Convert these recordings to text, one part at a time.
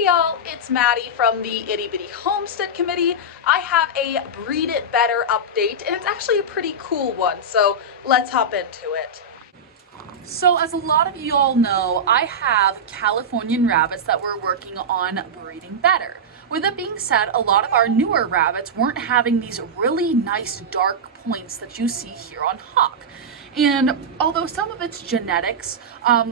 Hey y'all, it's Maddie from the Itty Bitty Homestead Committee. I have a Breed It Better update, and it's actually a pretty cool one, so let's hop into it. So as a lot of you all know, I have Californian rabbits that we're working on breeding better. With that being said, a lot of our newer rabbits weren't having these really nice dark points that you see here on Hawk. And although some of it's genetics,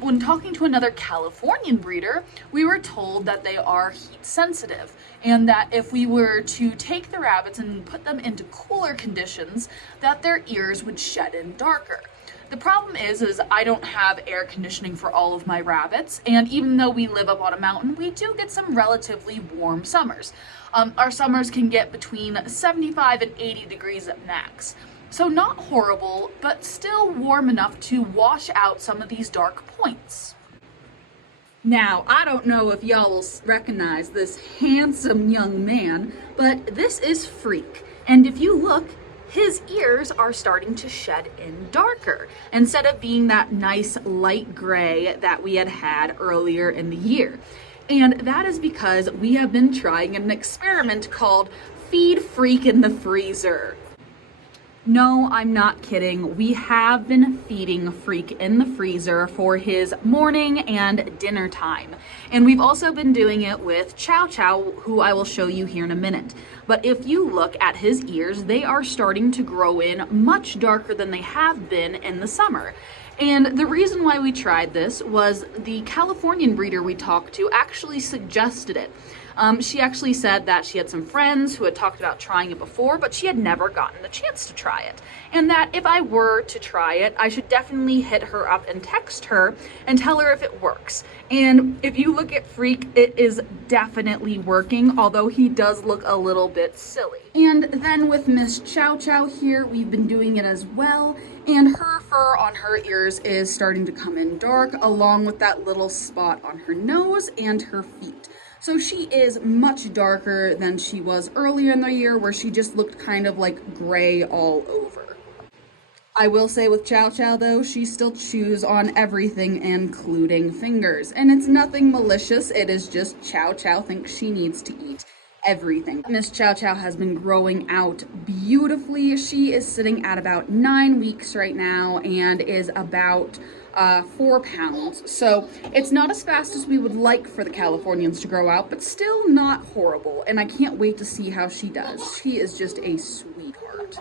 when talking to another Californian breeder, we were told that they are heat sensitive and that if we were to take the rabbits and put them into cooler conditions, that their ears would shed in darker. The problem is I don't have air conditioning for all of my rabbits, and even though we live up on a mountain, we do get some relatively warm summers. Our summers can get between 75 and 80 degrees at max. So not horrible, but still warm enough to wash out some of these dark points. Now, I don't know if y'all will recognize this handsome young man, but this is Freak. And if you look, his ears are starting to shed in darker instead of being that nice light gray that we had earlier in the year. And that is because we have been trying an experiment called Feed Freak in the Freezer. No, I'm not kidding. We have been feeding Freak in the freezer for his morning and dinner time. And we've also been doing it with Chow Chow, who I will show you here in a minute. But if you look at his ears, they are starting to grow in much darker than they have been in the summer. And the reason why we tried this was the Californian breeder we talked to actually suggested it. She actually said that she had some friends who had talked about trying it before, but she had never gotten the chance to try it. And that if I were to try it, I should definitely hit her up and text her and tell her if it works. And if you look at Freak, it is definitely working, although he does look a little bit silly. And then with Miss Chow Chow here, we've been doing it as well. And her fur on her ears is starting to come in dark, along with that little spot on her nose and her feet. So she is much darker than she was earlier in the year, where she just looked kind of like gray all over. I will say with Chow Chow though, she still chews on everything, including fingers. And it's nothing malicious, it is just Chow Chow thinks she needs to eat everything. Miss Chow Chow has been growing out beautifully. She is sitting at about 9 weeks right now and is about 4 pounds. So it's not as fast as we would like for the Californians to grow out, but still not horrible. And I can't wait to see how she does. She is just a sweetheart.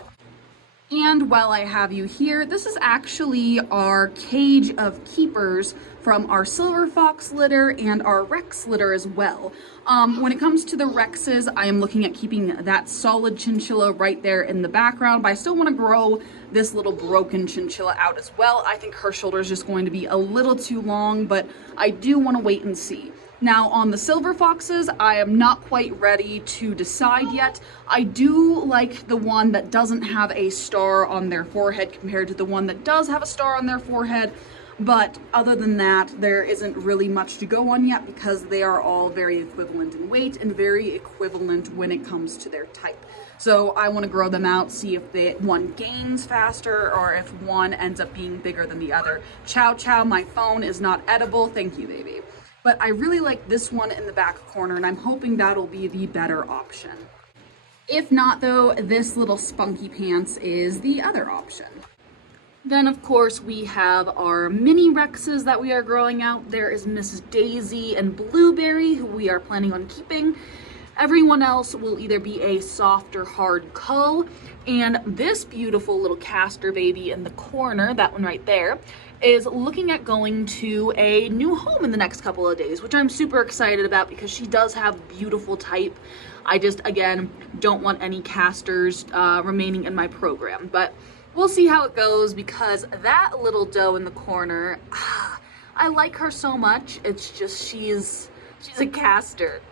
And while I have you here, this is actually our cage of keepers from our silver fox litter and our Rex litter as well. When it comes to the Rexes, I am looking at keeping that solid chinchilla right there in the background, but I still want to grow this little broken chinchilla out as well. I think her shoulder is just going to be a little too long, but I do want to wait and see. Now on the silver foxes, I am not quite ready to decide yet. I do like the one that doesn't have a star on their forehead compared to the one that does have a star on their forehead. But other than that, there isn't really much to go on yet because they are all very equivalent in weight and very equivalent when it comes to their type. So I want to grow them out, see if one gains faster or if one ends up being bigger than the other. Chow Chow, my phone is not edible. Thank you, baby. But I really like this one in the back corner, and I'm hoping that'll be the better option. If not, though, this little spunky pants is the other option. Then, of course, we have our mini Rexes that we are growing out. There is Miss Daisy and Blueberry, who we are planning on keeping. Everyone else will either be a soft or hard cull. And this beautiful little castor baby in the corner, that one right there, is looking at going to a new home in the next couple of days, which I'm super excited about because she does have beautiful type. I just, again, don't want any casters remaining in my program. But we'll see how it goes because that little doe in the corner, I like her so much. It's just she's a caster.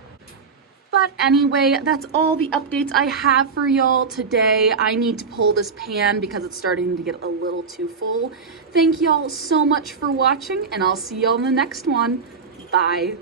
But anyway, that's all the updates I have for y'all today. I need to pull this pan because it's starting to get a little too full. Thank y'all so much for watching, and I'll see y'all in the next one. Bye.